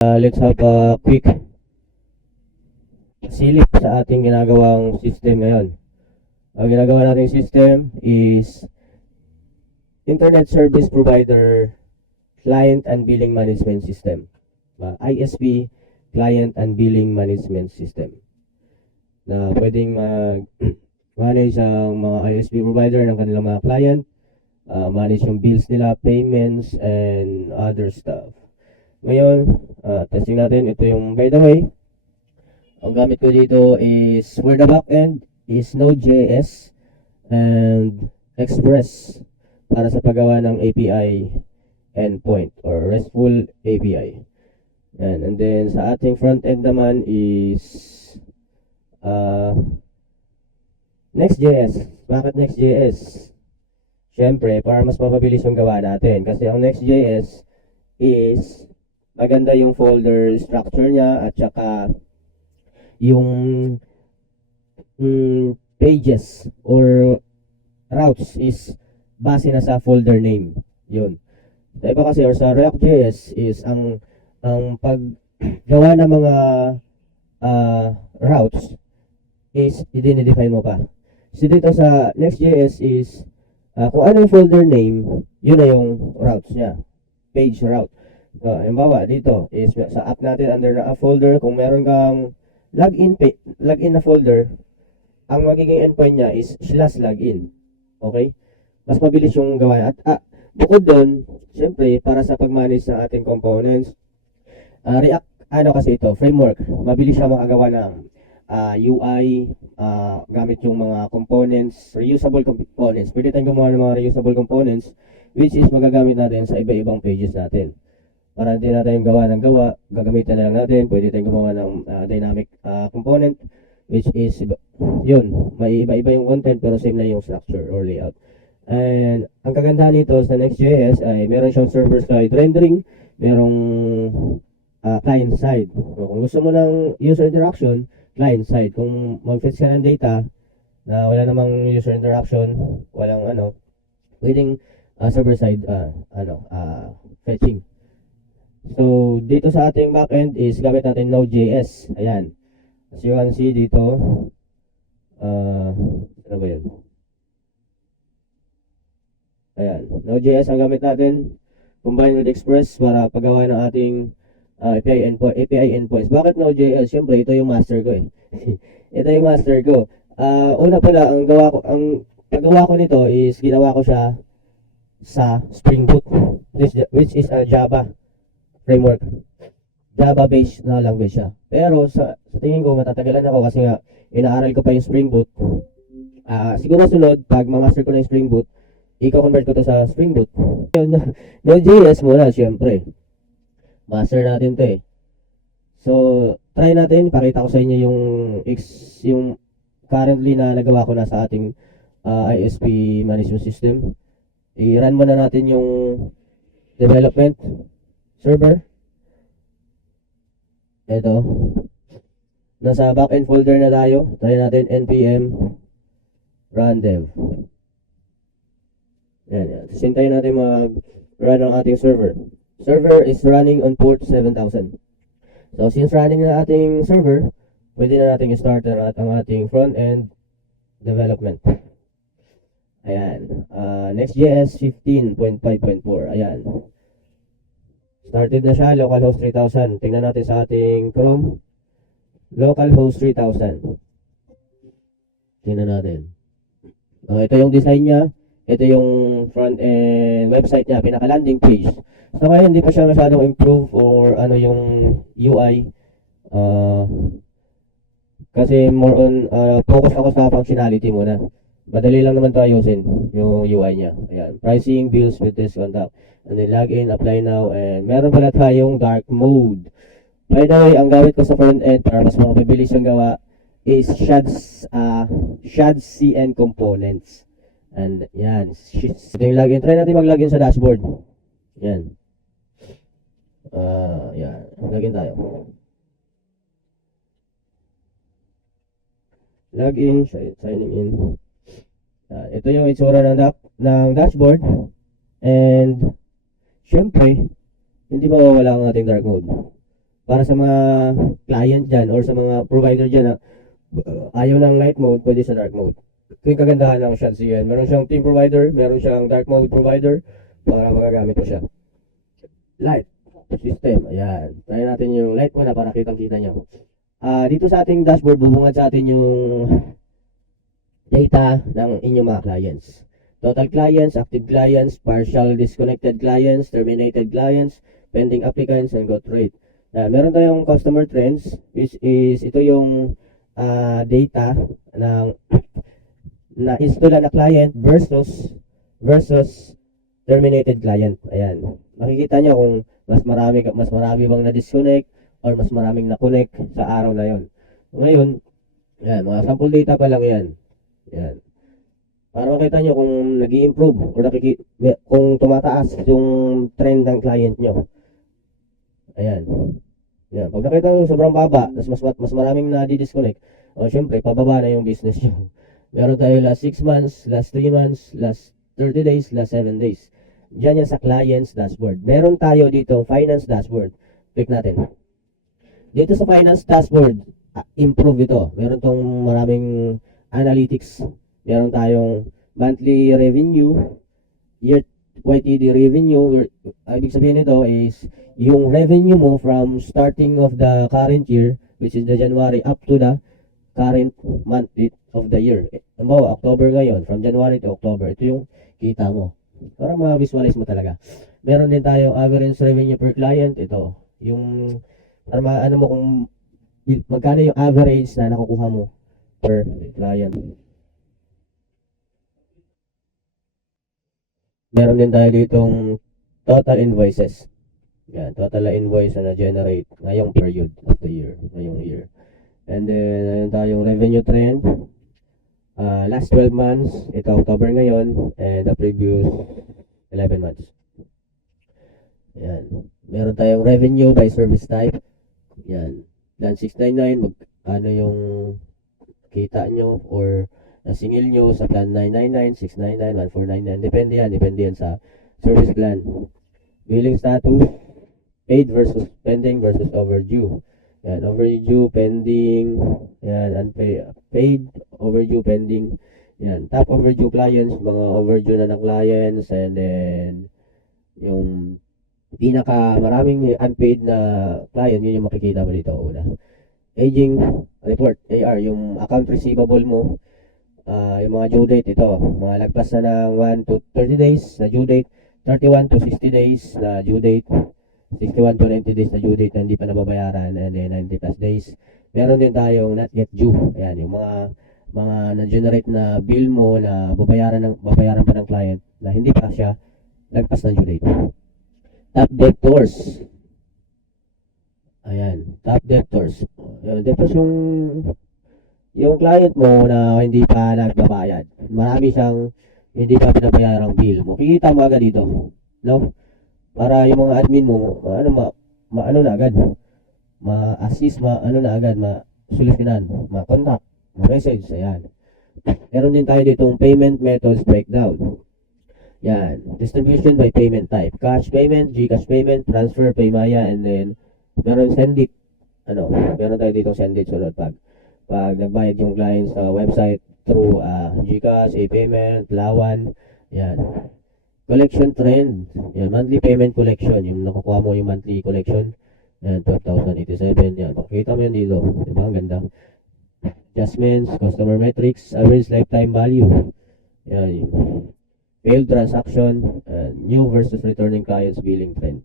Let's have a quick silip sa ating ginagawang system ngayon. Ang ginagawa nating system is Internet Service Provider Client and Billing Management System. ISP, Client and Billing Management System. Na pwedeng manage ang mga ISP provider ng kanilang mga client, manage yung bills nila, payments, and other stuff. Ngayon, testing natin. Ito yung, by the way, ang gamit ko dito is, for the backend, is Node.js and Express para sa paggawa ng API endpoint or RESTful API. Yan. And then, sa ating front-end naman is Next.js. Bakit Next.js? Siyempre, para mas mapabilis yung gawa natin. Kasi ang Next.js is maganda yung folder structure niya at saka yung pages or routes is base na sa folder name. Yun. Sa iba kasi or sa React.js is ang paggawa ng mga routes is i-define mo pa. So dito sa Next.js is kung ano yung folder name, yun na yung routes niya. Page route. Halimbawa, dito is sa app natin under na app folder, kung meron kang login na folder, ang magiging endpoint niya is /login. Okay? Mas mabilis yung gawa. At bukod doon, syempre, para sa pag-manage ng ating components, React, kasi ito, framework. Mabilis siya makagawa ng UI, gamit yung mga components, reusable components. Pwede tayong gumawa ng mga reusable components, which is magagamit natin sa iba-ibang pages natin. Para hindi natin gawa ng gawa, gagamitin na lang natin. Pwede tayong gumawa ng dynamic component, which is, yun, may iba-iba yung content pero same lang yung structure or layout. And ang kagandahan nito sa Next.js ay meron siyang server-side rendering, merong client-side. So, kung gusto mo ng user interaction, client-side. Kung mag-fetch ka ng data na wala namang user interaction, walang pwedeng server-side fetching. So, dito sa ating backend is gamit natin Node.js. Ayan. As you can see dito, ano ba yun? Ayan. Node.js ang gamit natin. Combine with Express para paggawa ng ating API endpoints. Bakit Node.js? Siyempre, ito yung master ko eh. Ito yung master ko. Una pala, ang paggawa ko nito is ginawa ko siya sa Spring Boot, which is a Java framework. Java-based na language siya. Pero sa tingin ko, matatagalan ako kasi nga, inaaral ko pa yung Spring Boot. Siguro sunod, pag ma-master ko na yung Spring Boot, i-convert ko to sa Spring Boot. Node.js muna, syempre. Master natin to eh. So, try natin. Pakita ko sa inyo yung currently na nagawa ko na sa ating ISP management system. I-run muna natin yung development server. Ito. Nasa backend folder na tayo. Try natin npm run dev. Yan. Sintayin natin mag-run ang ating server. Server is running on port 7000. So, since running na ating server, pwede na natin i-start ang ating front-end development. Ayan. Next.js 15.5.4. Ayan. Started na siya, localhost 3000. Tingnan natin sa ating Chrome. Localhost 3000. Tingnan natin. Ito yung design niya. Ito yung front-end website niya, pinaka-landing page. So ngayon, hindi pa siya masyadong improve or yung UI. Kasi more on, focus ako sa functionality muna. Madali lang naman ito ayusin, yung UI niya. Ayan. Pricing, bills with this contact. And then login, apply now, and meron pala tayong dark mode. By the way, ang gamit ko sa front-end para mas mapabilis yung gawa is ShadCN components. And yan. Ito yung login. Try natin mag-login sa dashboard. Yan. Yan. Login tayo. Login. Signing in. Ito yung itsura ng dashboard. And syempre, hindi mawawala ang ating dark mode. para sa mga client dyan or sa mga provider dyan na ayaw ng light mode, pwede sa dark mode. Ito yung kagandahan ng Shad CN. Meron siyang team provider, meron siyang dark mode provider para magagamit ko siya. Light system, ayan. Try natin yung light muna para kitang-kita nyo. Dito sa ating dashboard, bubungad sa atin yung data ng inyong mga clients. Total clients, active clients, partial disconnected clients, terminated clients, pending applicants, and got rate. Meron tayong customer trends, which is ito yung data ng na-install na client versus terminated client. Ayan. Makikita nyo kung mas marami bang na-disconnect or mas maraming na-connect sa araw na yon. Ngayon, yan, mga sample data pa lang yan. Yan. Para makita nyo kung nag-i-improve or kung tumataas yung trend ng client nyo. Ayan. Yan. Pag nakita nyo sobrang baba, mas maraming na-disconnect, syempre, pababa na yung business nyo. Meron tayo last 6 months, last 3 months, last 30 days, last 7 days. Diyan yan sa client's dashboard. Meron tayo dito finance dashboard. Click natin. Dito sa finance dashboard, improve ito. Meron tong maraming analytics. Meron tayong monthly revenue, year YTD revenue. Ibig sabihin nito is yung revenue mo from starting of the current year, which is the January, up to the current month of the year. Halimbawa, October ngayon, from January to October, ito yung kita mo. Para ma-visualize mo talaga. Meron din tayong average revenue per client. Ito. Yung, para maano mo kung magkano yung average na nakukuha mo per client. Meron din tayo ditong total invoices. Yan, total na invoice na na-generate ngayong period of the year. Ngayong year. And then, ayun tayong revenue trend. Last 12 months, ito October ngayon, and the previous 11 months. Yan. Meron tayong revenue by service type. Yan. Plan 699, ano yung kita nyo or nasingil nyo sa plan 999, 699, 1499. Depende yan sa service plan. Billing status, paid versus pending versus overdue. Yan, overdue, pending, yan, unpaid, overdue, pending, yan, top overdue clients, mga overdue na ng clients, and then, yung pinaka maraming unpaid na client, yun yung makikita mo dito una. Aging report, AR, yung account receivable mo, yung mga due date ito, mga lagpas na ng 1 to 30 days na due date, 31 to 60 days na due date, 61 to 90 days na due date na hindi pa nababayaran, and then 90 plus days. Meron din tayong not yet due. Ayan, yung mga na-generate na bill mo na babayaran pa ng client na hindi pa siya lagpas ng due date. Top debtors. Ayan, top debtors. Debtors yung client mo na hindi pa nagbabayad. Marami siyang hindi pa pinabayarang bill mo. Kikita mo agad dito, no? Para yung mga admin mo, ano na agad, ma-assist, na agad, ma-solusyonan, ma-contact, ma-message, ayan. Meron din tayo ditong payment methods breakdown. Yan, distribution by payment type, cash payment, GCash payment, transfer, Paymaya, and then, meron sendit, meron tayo ditong sendit sunod pag nagbayad yung client sa website through GCash, A-payment, Lawan, yan. Collection trend. Yan, monthly payment collection. Yung nakukuha mo yung monthly collection. Yan, 12,087. Yan, makikita mo yan dito. Diba? Ang ganda. Adjustments, customer metrics, average lifetime value. Yan. Failed transaction, new versus returning clients billing trend.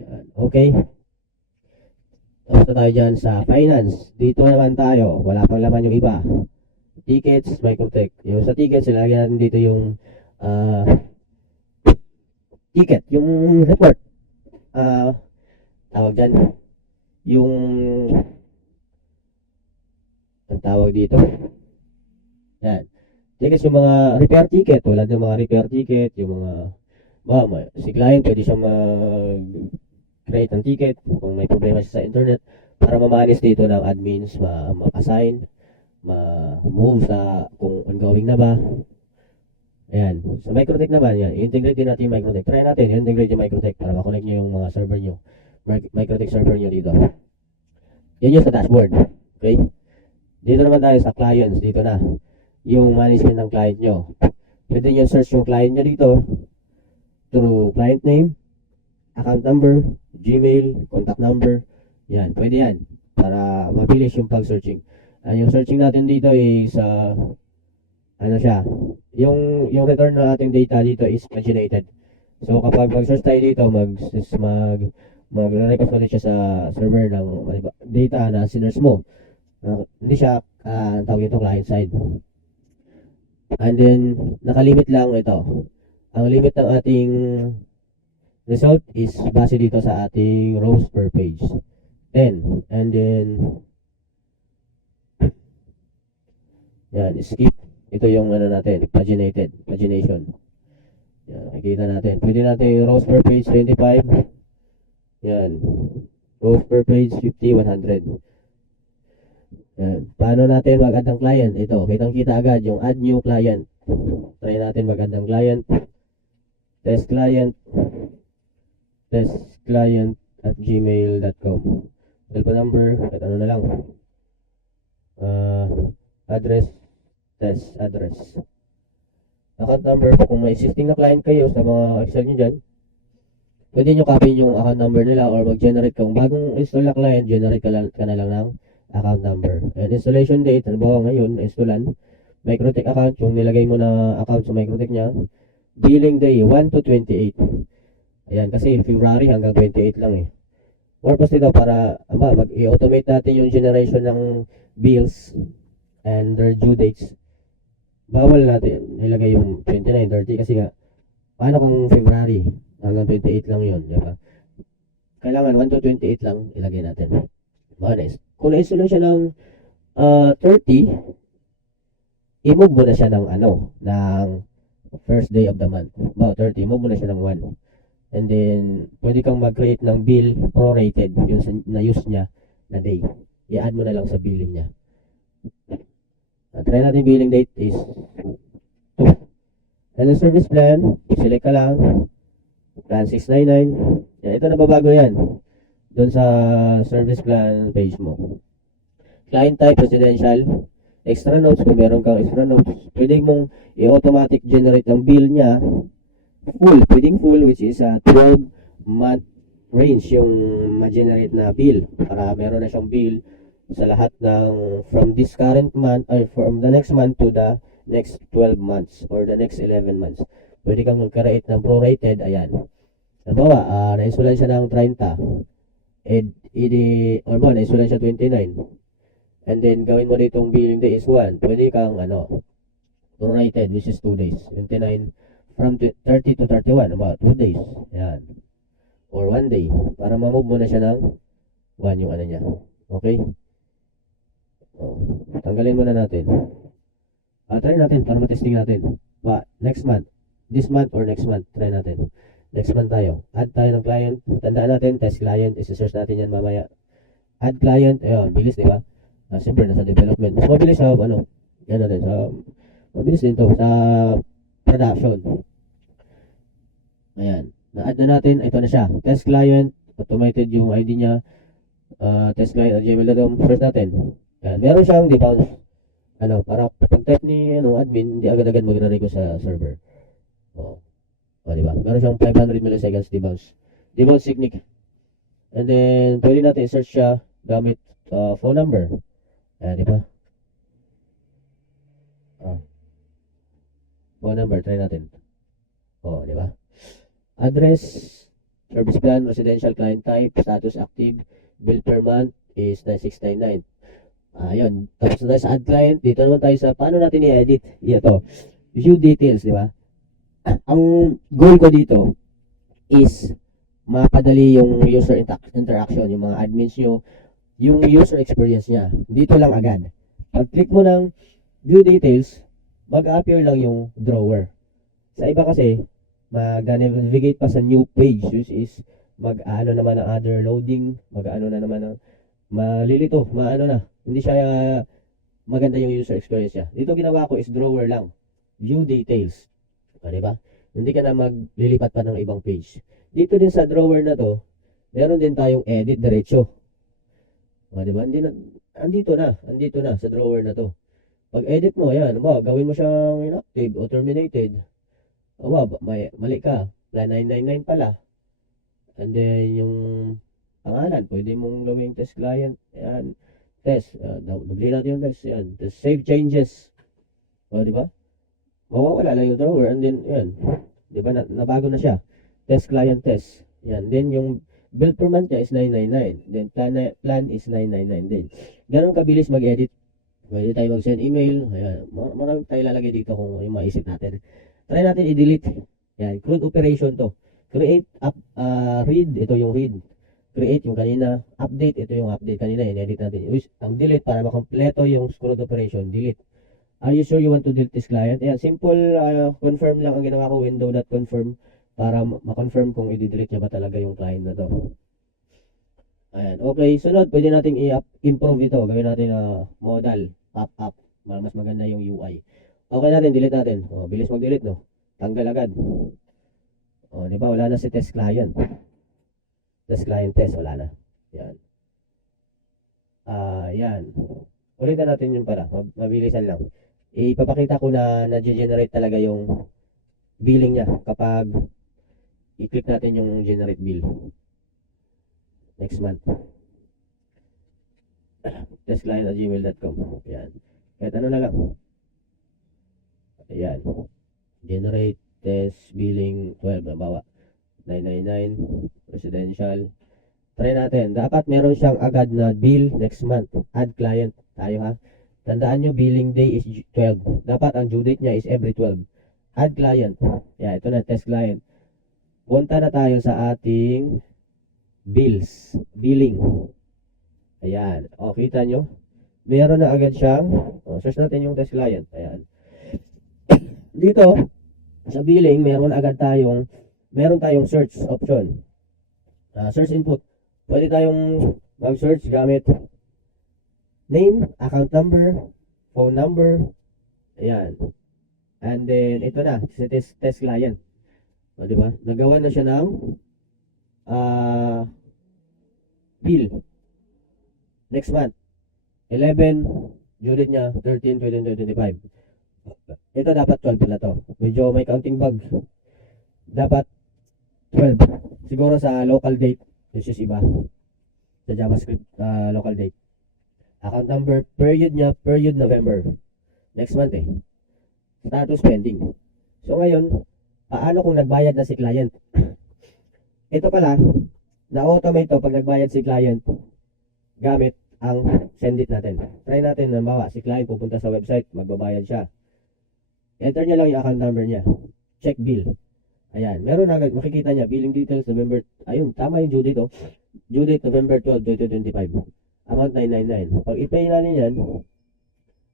Yan. Okay. Tapos na tayo dyan sa finance. Dito naman tayo. Wala pang laman yung iba. Tickets, Microtech. Yung sa tickets, ilagay natin dito yung ticket, yung report, tawag dyan, yung, ang tawag dito, yan, tickets, yung mga repair ticket, tulad ng mga repair ticket, yung mga, si client, pwede siyang mag-create ng ticket, kung may problema siya sa internet, para mamanis dito ng admins, ma-assign, ma-move sa, kung ongoing na ba. Ayan. Sa Microtech naman, yan. I-integrate din natin yung Microtech. Try natin, i-integrate yung Microtech para makonect nyo yung mga server nyo. MikroTik server nyo dito. Yan yung sa dashboard. Okay? Dito naman tayo sa clients. Dito na. Yung management ng client nyo. Pwede nyo search yung client nyo dito through client name, account number, Gmail, contact number. Yan. Pwede yan. Para mabilis yung pag-searching. Yung searching natin dito is ano siya, yung return ng ating data dito is paginated. So kapag mag-search tayo dito, mag-request ulit siya sa server ng data na sinerge mo. Hindi siya tawag ito client side. And then nakalimit lang ito. Ang limit ng ating result is base dito sa ating rows per page. 10. And then yan, skip. Ito yung ano natin, pagination. Yan, nakikita natin. Pwede natin yung rows per page 25. Yan. Rows per page 50, 100. Yan. Paano natin mag-add ng client? Ito, kitang-kita agad yung add new client. Try natin mag-add ng client. Test client at gmail.com. Telephone number, at ano na lang. Address, test address. Account number, kung may existing na client kayo sa mga Excel nyo dyan, pwede nyo copy yung account number nila or mag-generate kung bagong install na client, generate ka na lang ng account number. And installation date, halimbawa ngayon, installan, MikroTik account, yung nilagay mo na account sa MikroTik niya, billing day, 1 to 28. Ayan, kasi February hanggang 28 lang eh. Purpose nito para, mag-i-automate natin yung generation ng bills and their due dates. Bawal natin ilagay yung 29, 30 kasi nga paano kung February hanggang 28 lang yun, di ba? Kailangan 1 to 28 lang ilagay natin. Honest. Kung na-install siya ng 30, i-move mo na siya ng ng first day of the month. About 30, move mo na siya ng 1. And then pwede kang mag-create ng bill prorated yung na-use niya na day. I-add mo na lang sa billing niya. Try natin billing date is 2. And the service plan, select ka lang. Plan 699. Yan, ito nababago yan. Doon sa service plan page mo. Client type, residential. Extra notes, kung meron kang extra notes, pwede mong i-automatic generate ng bill niya. Full, pwedeng full, which is a 12-month range yung ma-generate na bill. Para meron na siyang bill sa lahat ng from this current month or from the next month to the next 12 months or the next 11 months. Pwede kang mag-create ng prorated, ayan. Nabawa, na-installan siya ng 30. Na-installan siya 29. And then, gawin mo ditong billing day is 1. Pwede kang, prorated, which is 2 days. 29 from 30 to 31, about 2 days. Ayan. Or 1 day. Para ma-move mo na siya ng 1 yung niya. Okay? Tanggalin muna natin. Try natin para matesting natin. Next month. This month or next month. Try natin. Next month tayo. Add tayo ng client. Tandaan natin, test client. Isa-search natin yan mamaya. Add client. Ayun, bilis, diba? Siyempre, nasa development. Mas mabilis sa, yan natin. Mabilis din to sa production. Ayan. Na-add na natin. Ito na siya. Test client. Automated yung ID niya. Test client at gmail.com. Search natin. Yan, meron siyang debounce. Para pag-type ni admin, hindi agad-agad magre-request sa server. Diba? Meron siyang 500 milliseconds debounce. Debounce technique. And then, pwede natin search siya gamit phone number. Ayan, diba? Phone number, try natin. Diba? Address, service plan, residential client type, status active, bill per month is 9699. Ayun. Tapos na tayo sa add client. Dito naman tayo sa paano natin i-edit. Ito. View details, di ba? Ang goal ko dito is mapadali yung user interaction, yung mga admins nyo, yung user experience niya. Dito lang agad. Pag-click mo ng view details, mag-appear lang yung drawer. Sa iba kasi, mag-navigate pa sa new page, which is mag-ano naman ng other loading, mag-ano na naman ng malilito, hindi siya maganda yung user experience niya. Dito ginawa ko is drawer lang. View details. Diba? Hindi ka na maglilipat pa ng ibang page. Dito din sa drawer na to, Meron din tayong edit diretso. O, di ba? Andito na sa drawer na to. Pag edit mo, yan, gawin mo siyang inactive o terminated. Mali ka. Plan 999 pala. And then, yung pangalan, pwede mong gawing test client. Ayan, test. Dubli natin yung test. Yan. Test save changes. O, di ba? Mawawala lang yung drawer. And then, yan. Di ba? Nabago na siya. Test client test. Yan. Then, yung bill per month niya is 999. Then, plan is 999 din. Ganon kabilis mag-edit. Pwede tayo mag-send email. Ayan. Marami tayo lalagay dito kung yung maisip natin. Try natin i-delete. Yan. Crude operation to. Create, read. Ito yung read. Create yung kanina. Update. Ito yung update. Kanina, in-edit natin. Ang delete para makompleto yung crude operation. Delete. Are you sure you want to delete this client? Ayan. Simple confirm lang ang ginawa ko. Window.confirm para ma-confirm kung i-delete niya ba talaga yung client na to. Ayan. Okay. Sunod, pwede natin i-improve ito. Gawin natin modal. Pop-up. Mas maganda yung UI. Okay natin. Delete natin. Bilis mag-delete, no? Tanggal agad. Di ba? Wala na si test client. Test client test. Wala na. Yan. Yan. Ulitin natin yun pala. Mabilisan lang. Ipapakita ko na na-generate talaga yung billing niya kapag i-click natin yung generate bill. Next month. testclient@gmail.com. Yan. Kahit ano na lang. Ayan. Generate test billing 12. Nabawa. 999. Residential. Try natin. Dapat meron siyang agad na bill next month. Add client. Tayo ha. Tandaan nyo, billing day is 12. Dapat ang due date niya is every 12. Add client. Yan. Ito na, test client. Punta na tayo sa ating bills. Billing. Ayan. Kita nyo? Meron na agad siyang, search natin yung test client. Ayan. Dito, sa billing, meron tayong search option. Search input. Pwede tayong mag-search gamit name, account number, phone number. Ayan. And then, ito na, test client. Diba? Nagawa na siya ng bill. Next month. 11, due date niya, 13, 2025. Ito dapat 12 pala to. Medyo may counting bug. Dapat 12. Siguro sa local date. This is iba. Sa JavaScript local date. Account number, period niya, period November. Next month eh. Status pending. So ngayon, paano kung nagbayad na si client? Ito pala, na-automate to pag nagbayad si client gamit ang send it natin. Try natin, halimbawa, si client pupunta sa website, magbabayad siya. Enter niya lang yung account number niya. Check bill. Ayan, meron agad, makikita niya, billing details, November, ayun, tama yung due date, Due date, November 12, 2025. Amount 999. Pag i-pay natin yan,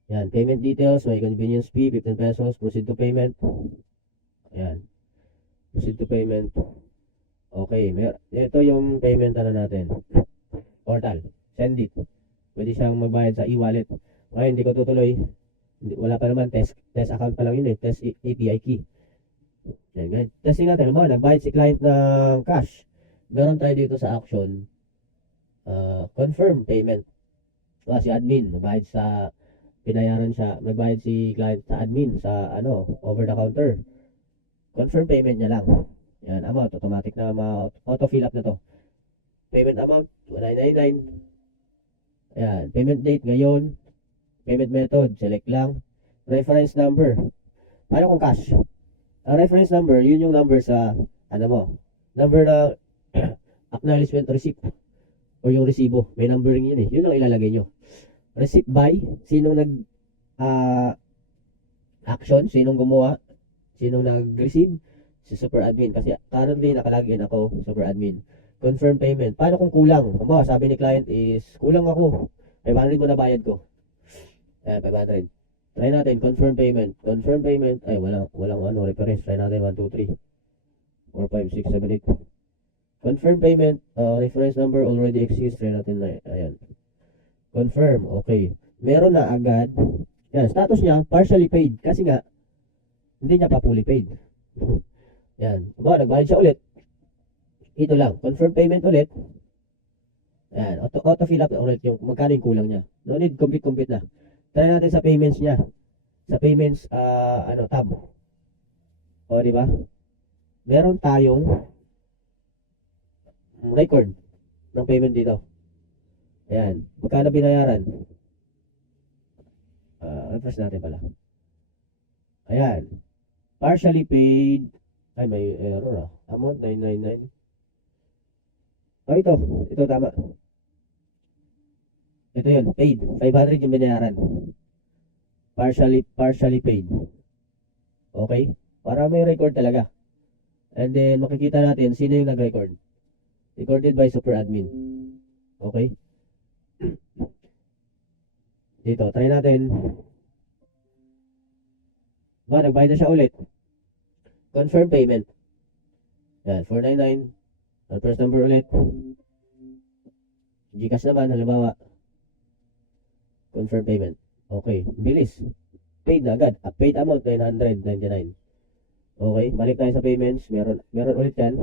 yan, payment details, may convenience fee, 15 pesos, proceed to payment. Ayan. Proceed to payment. Okay, ito yung payment natin. Portal. Send it. Pwede siyang magbayad sa e-wallet. Ngayon, hindi ko tutuloy. Wala pa naman, test account pa lang yun eh. Test API key. Yan. Testing natin. Nagbayad si client ng cash. Meron tayo dito sa auction. Confirm payment. Si admin, pinayaran siya, nagbayad si client sa admin sa over the counter. Confirm payment niya lang. Yan, amount, automatic na auto fill up na to. Payment amount, 1999. Ayan, payment date ngayon. Payment method, select lang. Reference number. Paano kung cash? Ang reference number, yun yung number sa, number na acknowledgement receipt. O yung resibo. May numbering yun eh. Yun ang ilalagay nyo. Receipt by, sinong action, sinong gumawa, sinong nag-receive, si super admin. Kasi currently nakalagin ako super admin. Confirm payment. Paano kung kulang? Sabi ni client is, kulang ako. 500 mo na bayad ko. 500. Try natin, confirm payment. Confirm payment. Ay, walang reference. Try natin, 1, 2, 3, 4, 5, 6, 7, 8. Confirm payment. Reference number already exists. Try natin na. Ayan. Confirm. Okay. Meron na agad. Yan, status niya, partially paid. Kasi nga, hindi niya pa fully paid. Yan. Nagbayad siya ulit. Ito lang, confirm payment ulit. Ayan, auto fill up ulit yung magkano yung kulang niya. No need complete na. Try natin sa payments niya. Sa payments, tab. O, di ba? Meron tayong record ng payment dito. Ayan, magkano binayaran? Refresh natin pala. Ayan, partially paid. Ay, may error ah. Amount 999. Oh, ito tama. Ito yun, paid. 500 yung binayaran. Partially paid. Okay? Para may record talaga. And then, makikita natin sino yung nag-record. Recorded by super admin. Okay? Dito, try natin. Nagbayad na siya ulit. Confirm payment. Yan, 499. First number ulit. Gcash naman, halimbawa. Confirm payment. Okay, bilis. Paid na agad. Paid amount, 999. Okay, balik tayo sa payments. Meron ulit yan.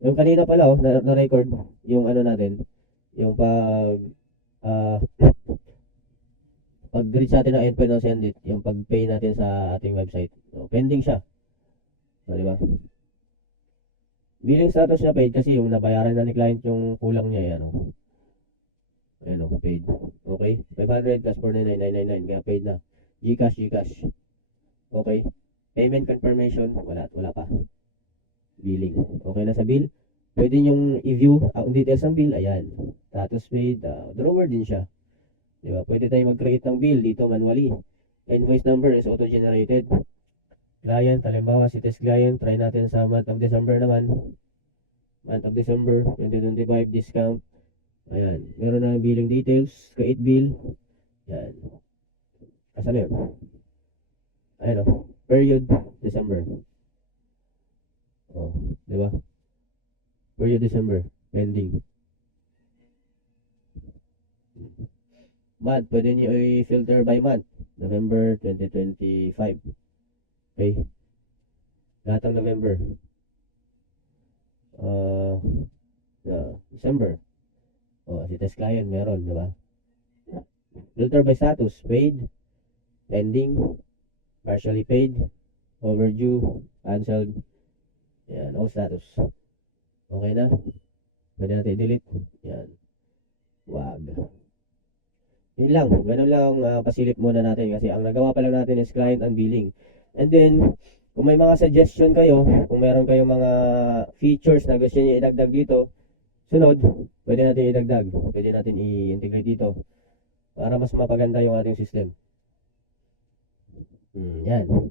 Yung kanina pala, na-record yung ano natin. Yung pag-reach natin ng endpoint ng send it, yung pag-pay natin sa ating website. So, pending siya. So, di ba? Billing status niya paid kasi yung nabayaran na ni client yung kulang niya, yan. Ayan o, paid. Okay? 500 plus 499.999. Kaya paid na. Gcash. Okay? Payment confirmation. Wala pa. Billing. Okay na sa bill. Pwede nyong i-view ang details ng bill. Ayan. Status paid. Drawer din siya. Diba? Pwede tayo mag-create ng bill dito manually. Invoice number is auto-generated. Client, halimbawa si test client. Try natin sa month of December naman. Month of December 2025 discount. Ayan. Meron na billing details. Create bill. Ayan. Asan na yun? Ayan o. Period December. Oh, diba? Period December. Pending. Month. Pwede nyo i-filter by month. November 2025. Okay. Lahat ng November. December. Oh, si test client meron, di ba? Filter by status. Paid. Pending. Partially paid. Overdue. Cancelled. Yan. All status. Okay na. Pwede natin i-delete. Yan. Wag. Yun lang. Ganun lang pasilip muna natin kasi ang nagawa pa lang natin is client and billing. And then, kung may mga suggestion kayo, kung meron kayong mga features na gusto niyo idagdag dito, sunod, pwede natin idagdag. Pwede natin i-integrate dito para mas mapaganda yung ating system. Yan.